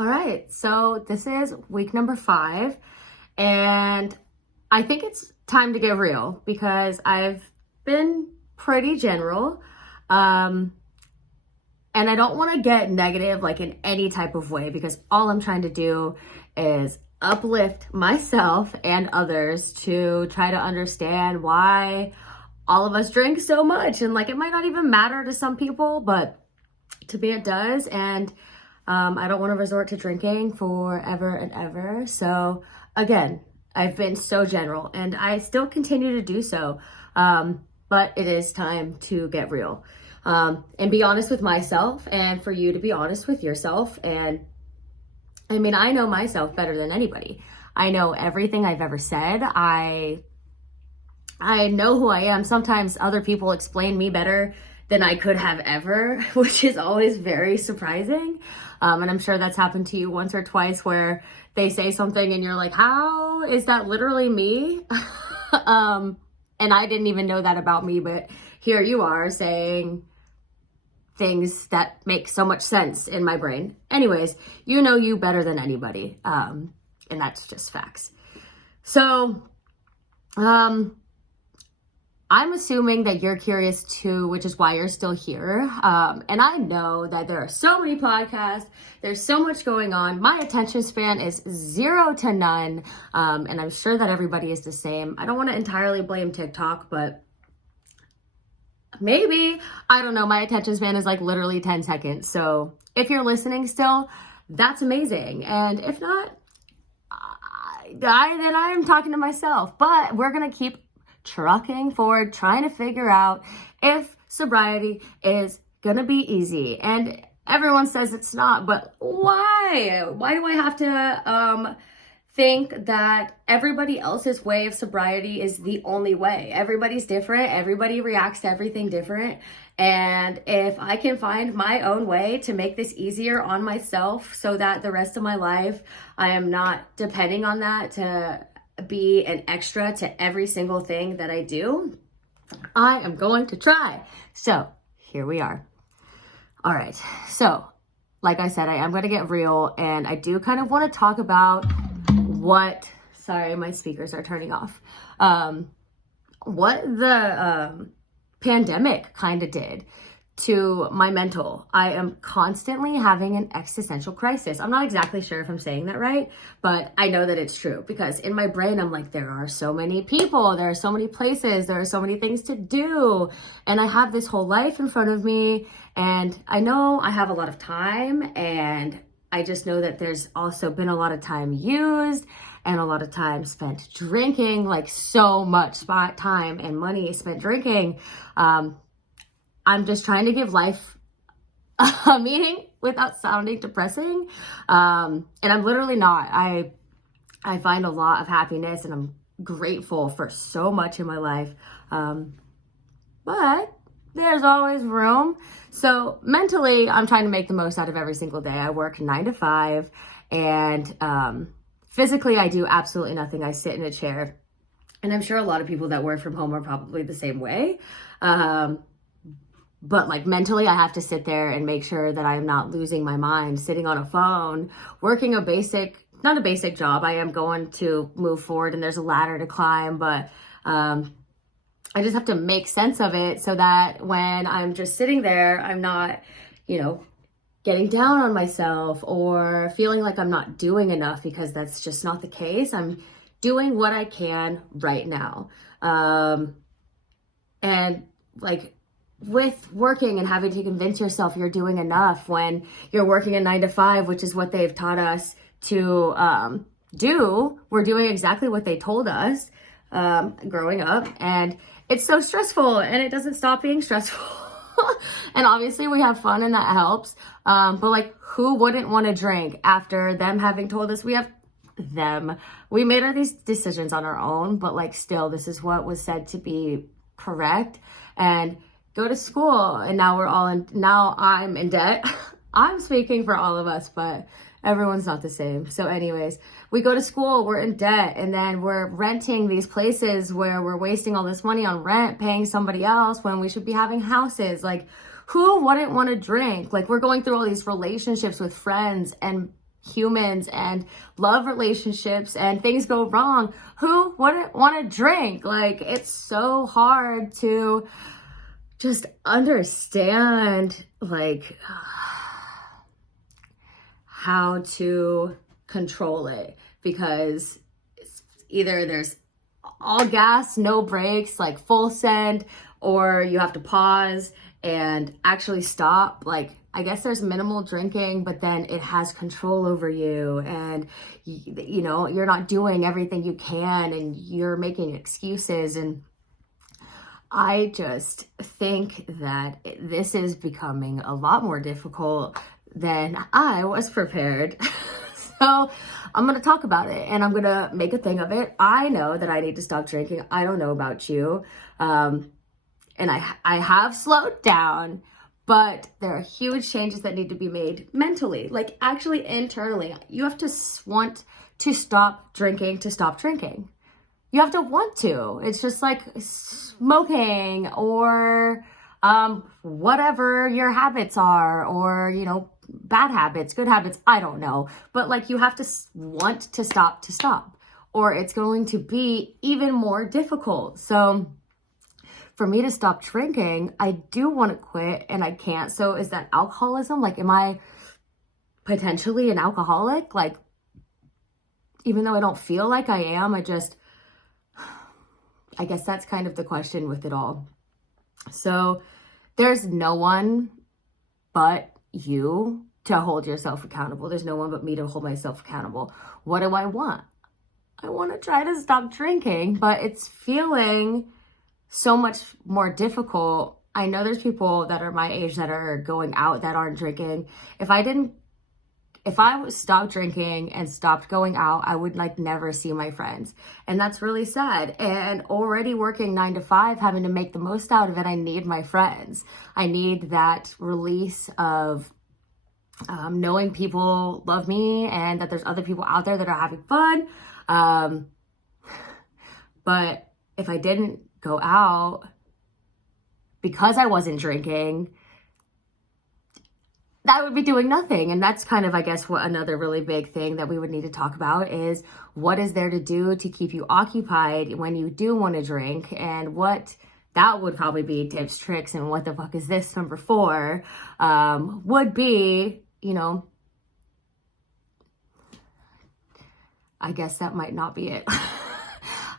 All right, so this is week number 5, and I think it's time to get real because I've been pretty general, and I don't want to get negative like in any type of way because all I'm trying to do is uplift myself and others to try to understand why all of us drink so much. And like, it might not even matter to some people, but to me it does. And I don't want to resort to drinking forever and ever. So again, I've been so general and I still continue to do so. But it is time to get real and be honest with myself, and for you to be honest with yourself. And I mean, I know myself better than anybody. I know everything I've ever said. I know who I am. Sometimes other people explain me better than I could have ever, which is always very surprising. And I'm sure that's happened to you once or twice where they say something and you're like, how is that literally me? And I didn't even know that about me, but here you are saying things that make so much sense in my brain. Anyways, you know you better than anybody. And that's just facts. So, I'm assuming that you're curious too, which is why you're still here. And I know that there are so many podcasts, there's so much going on. My attention span is 0 to none. And I'm sure that everybody is the same. I don't want to entirely blame TikTok, but maybe, I don't know. My attention span is like literally 10 seconds. So if you're listening still, that's amazing. And if not, then I'm talking to myself. But we're going to keep trucking forward, trying to figure out if sobriety is gonna be easy. And everyone says it's not, but why? Why do I have to think that everybody else's way of sobriety is the only way? Everybody's different. Everybody reacts to everything different. And if I can find my own way to make this easier on myself so that the rest of my life I am not depending on that to be an extra to every single thing that I do, I am going to try. So here we are. All right. So like I said, I am going to get real, and I do kind of want to talk about sorry, my speakers are turning off. What the pandemic kind of did to my mental. I am constantly having an existential crisis. I'm not exactly sure if I'm saying that right, but I know that it's true because in my brain, I'm like, there are so many people, there are so many places, there are so many things to do. And I have this whole life in front of me, and I know I have a lot of time, and I just know that there's also been a lot of time used and a lot of time spent drinking, like so much time and money spent drinking. I'm just trying to give life a meaning without sounding depressing. And I'm literally not. I find a lot of happiness, and I'm grateful for so much in my life. But there's always room. So mentally, I'm trying to make the most out of every single day. I work 9 to 5, and physically, I do absolutely nothing. I sit in a chair. And I'm sure a lot of people that work from home are probably the same way. But like mentally, I have to sit there and make sure that I'm not losing my mind, sitting on a phone, working not a basic job. I am going to move forward and there's a ladder to climb, but I just have to make sense of it so that when I'm just sitting there, I'm not, getting down on myself or feeling like I'm not doing enough, because that's just not the case. I'm doing what I can right now. And like, with working and having to convince yourself you're doing enough when you're working a 9 to 5, which is what they've taught us to do. We're doing exactly what they told us growing up, and it's so stressful, and it doesn't stop being stressful. And obviously we have fun, and that helps. But like, who wouldn't want to drink after them having told us we made all these decisions on our own, but like, still, this is what was said to be correct. And go to school, and now I'm in debt. I'm speaking for all of us, but everyone's not the same. So anyways, we go to school, we're in debt, and then we're renting these places where we're wasting all this money on rent, paying somebody else when we should be having houses. Like, who wouldn't want to drink? Like, we're going through all these relationships with friends, and humans and love relationships and things go wrong, who wouldn't want to drink? Like, it's so hard to just understand, like, how to control it, because it's either there's all gas, no brakes, like full send, or you have to pause and actually stop. Like, I guess there's minimal drinking, but then it has control over you, and you know, you're not doing everything you can, and you're making excuses. And I just think that this is becoming a lot more difficult than I was prepared. So I'm going to talk about it, and I'm going to make a thing of it. I know that I need to stop drinking. I don't know about you. And I have slowed down, but there are huge changes that need to be made mentally, like actually internally. You have to want to stop drinking to stop drinking. You have to want to. It's just like smoking or whatever your habits are, or, you know, bad habits, good habits, I don't know. But like, you have to want to stop, or it's going to be even more difficult. So for me to stop drinking, I do want to quit and I can't. So is that alcoholism? Like, am I potentially an alcoholic? Like, even though I don't feel like I am, I guess that's kind of the question with it all. So there's no one but you to hold yourself accountable. There's no one but me to hold myself accountable. What do I want? I want to try to stop drinking, but it's feeling so much more difficult. I know there's people that are my age that are going out that aren't drinking. If I stopped drinking and stopped going out, I would like never see my friends. And that's really sad. And already working 9 to 5, having to make the most out of it, I need my friends. I need that release of knowing people love me and that there's other people out there that are having fun. But if I didn't go out because I wasn't drinking, that would be doing nothing. And that's kind of, I guess, what another really big thing that we would need to talk about is, what is there to do to keep you occupied when you do want to drink? And what that would probably be tips, tricks, and what the fuck is this number 4 would be, you know, I guess that might not be it.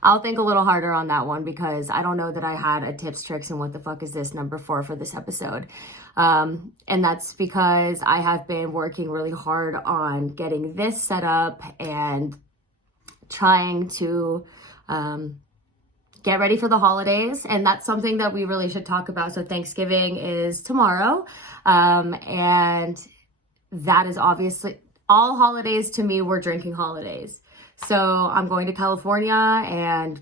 I'll think a little harder on that one, because I don't know that I had a tips, tricks, and what the fuck is this number 4 for this episode. And that's because I have been working really hard on getting this set up and trying to get ready for the holidays. And that's something that we really should talk about. So Thanksgiving is tomorrow. And that is obviously, all holidays to me were drinking holidays. So I'm going to California, and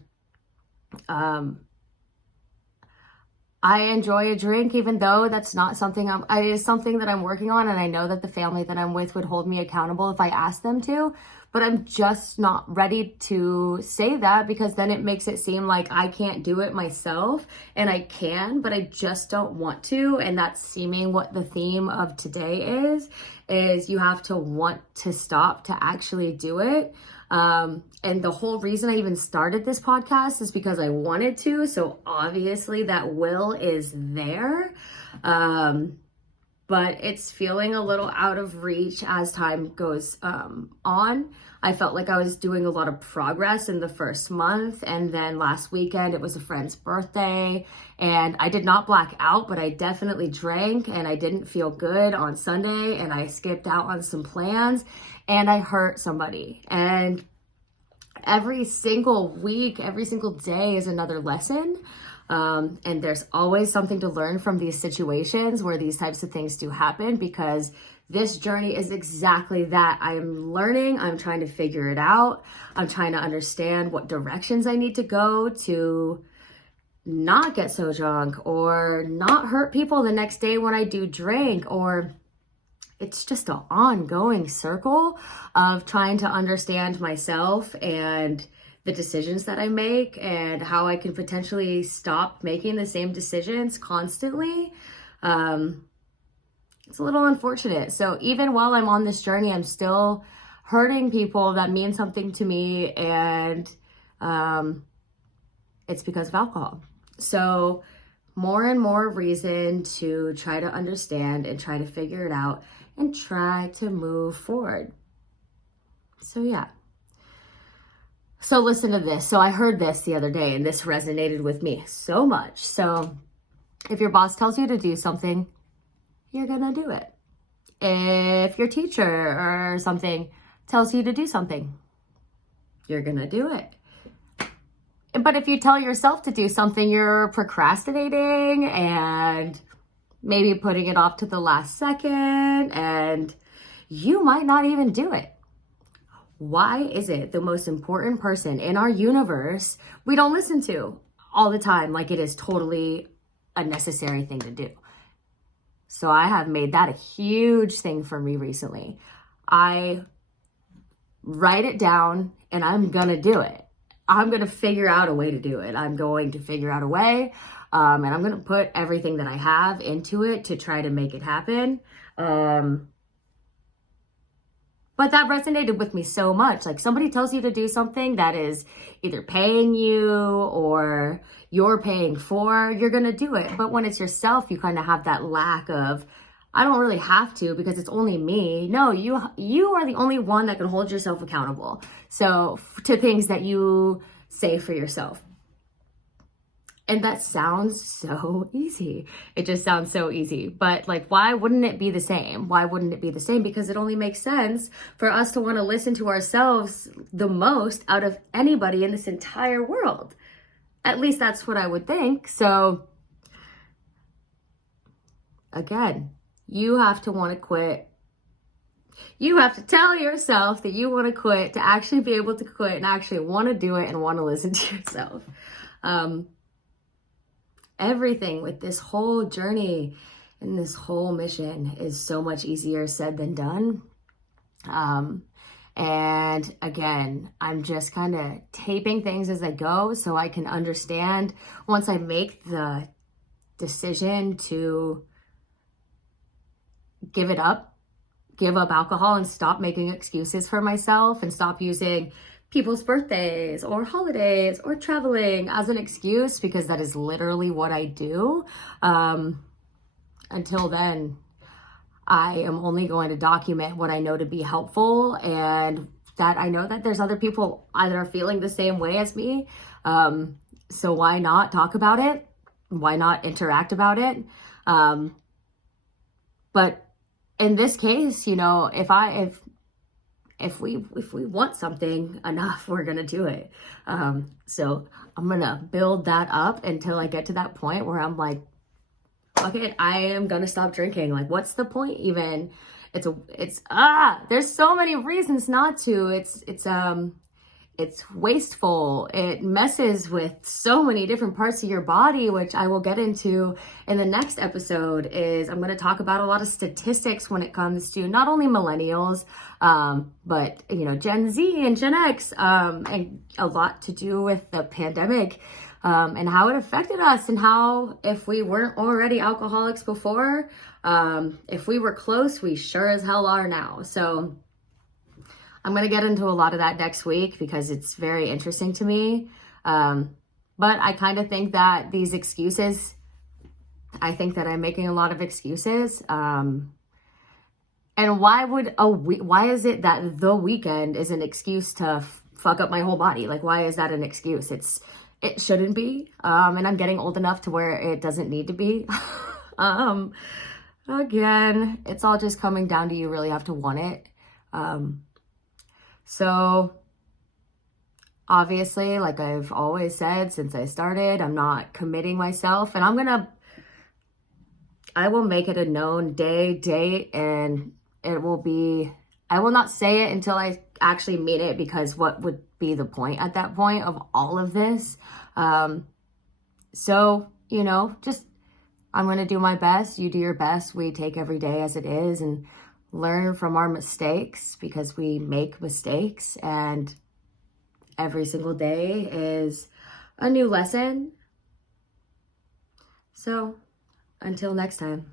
I enjoy a drink, even though that's not something it is something that I'm working on. And I know that the family that I'm with would hold me accountable if I asked them to, but I'm just not ready to say that, because then it makes it seem like I can't do it myself. And I can, but I just don't want to. And that's seeming what the theme of today is you have to want to stop to actually do it. And the whole reason I even started this podcast is because I wanted to. So obviously that will is there. But it's feeling a little out of reach as time goes on. I felt like I was doing a lot of progress in the first month, and then last weekend it was a friend's birthday, and I did not black out, but I definitely drank, and I didn't feel good on Sunday, and I skipped out on some plans, and I hurt somebody. And every single week, every single day is another lesson. And there's always something to learn from these situations where these types of things do happen, because this journey is exactly that. I'm learning, I'm trying to figure it out. I'm trying to understand what directions I need to go to not get so drunk or not hurt people the next day when I do drink. Or it's just an ongoing circle of trying to understand myself and the decisions that I make, and how I can potentially stop making the same decisions constantly. it's a little unfortunate. So even while I'm on this journey, I'm still hurting people that mean something to me, and it's because of alcohol. So more and more reason to try to understand and try to figure it out and try to move forward. So yeah. So listen to this. So I heard this the other day, and this resonated with me so much. So if your boss tells you to do something, you're gonna do it. If your teacher or something tells you to do something, you're gonna do it. But if you tell yourself to do something, you're procrastinating and maybe putting it off to the last second, and you might not even do it. Why is it the most important person in our universe we don't listen to all the time like it is totally a necessary thing to do? So I have made that a huge thing for me recently. I write it down and I'm gonna do it. I'm gonna figure out a way to do it. I'm going to figure out a way, and I'm gonna put everything that I have into it to try to make it happen. But that resonated with me so much. Like, somebody tells you to do something that is either paying you or you're paying for, you're gonna do it. But when it's yourself, you kind of have that lack of, I don't really have to because it's only me. No, you are the only one that can hold yourself accountable. So to things that you say for yourself. And that sounds so easy. It just sounds so easy. But like, why wouldn't it be the same? Why wouldn't it be the same? Because it only makes sense for us to want to listen to ourselves the most out of anybody in this entire world. At least that's what I would think. So again, you have to want to quit. You have to tell yourself that you want to quit to actually be able to quit and actually want to do it and want to listen to yourself. Everything with this whole journey and this whole mission is so much easier said than done. And again, I'm just kind of taping things as I go so I can understand once I make the decision to give up alcohol and stop making excuses for myself and stop using people's birthdays or holidays or traveling as an excuse, because that is literally what I do. Until then, I am only going to document what I know to be helpful, and that I know that there's other people that are feeling the same way as me. So why not talk about it? Why not interact about it? But in this case, you know, if we want something enough, we're gonna do it. So I'm gonna build that up until I get to that point where I'm like, okay, I am gonna stop drinking. Like, what's the point even? There's so many reasons not to. It's wasteful. It messes with so many different parts of your body, which I will get into in the next episode. I'm going to talk about a lot of statistics when it comes to not only millennials, but, you know, Gen Z and Gen X, and a lot to do with the pandemic, and how it affected us, and how if we weren't already alcoholics before, if we were close, we sure as hell are now. So I'm going to get into a lot of that next week because it's very interesting to me. But I kind of think that these excuses, I think that I'm making a lot of excuses. And why is it that the weekend is an excuse to fuck up my whole body? Like, why is that an excuse? It shouldn't be. And I'm getting old enough to where it doesn't need to be. Again, it's all just coming down to you really have to want it. So obviously, like I've always said since I started, I'm not committing myself, and I will make it a known date, and I will not say it until I actually mean it, because what would be the point at that point of all of this? So, you know, just, I'm going to do my best. You do your best. We take every day as it is and learn from our mistakes, because we make mistakes, and every single day is a new lesson. So until next time.